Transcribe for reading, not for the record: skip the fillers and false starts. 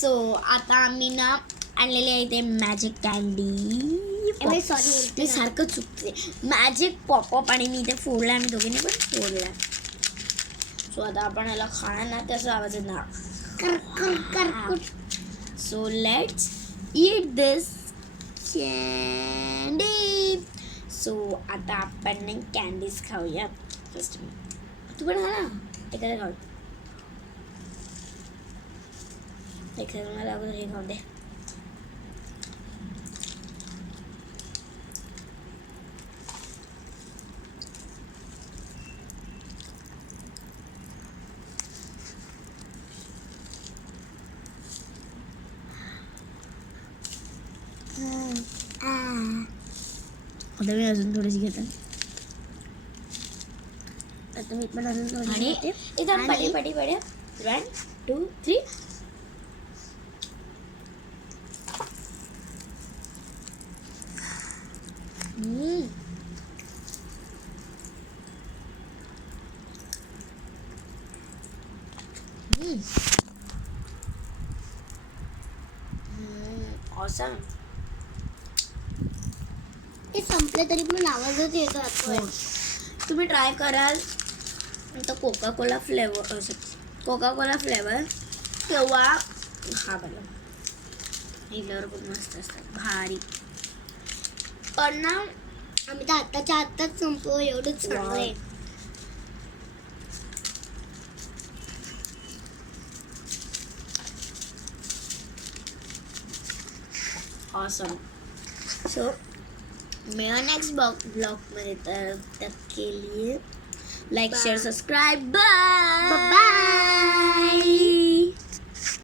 So आता आम्ही ना आणलेली आहे ते मॅजिक कॅन्डी. सॉरी मी सारखं चुकते. मॅजिक पॉपअप आणि मी इथे फोडला आणि दोघींनी पण फोडला. सो आता आपण याला खाणार ना त्याचा आवाज येणार. So let's eat this candy. So आता आपण कॅन्डीज खाऊया. फर्स्ट तू पण खा ना. एखादा खाऊ. एखादं मला अगोदर हे खाऊ दे. आता मी अजून थोडीशी घेते. आता मी पण अजून थोडी घेते. इथं पडी पडी पडी 1 2 3. ऑसम. ते संपले तरी पण आवाजच येत राहतो. तुम्ही ट्राय कराल तर कोका कोला फ्लेवर किंवा हा बघा हे फ्लेवर खूप मस्त असतात. भारी. पण ना आम्ही तर आत्ताच्या आत्ताच संपलो. एवढंच चांगलं आहे. ऑसम. सो मेरा नेक्स्ट ब्लॉग में तब तक के लिए लाइक शेयर सब्सक्राइब. बाय.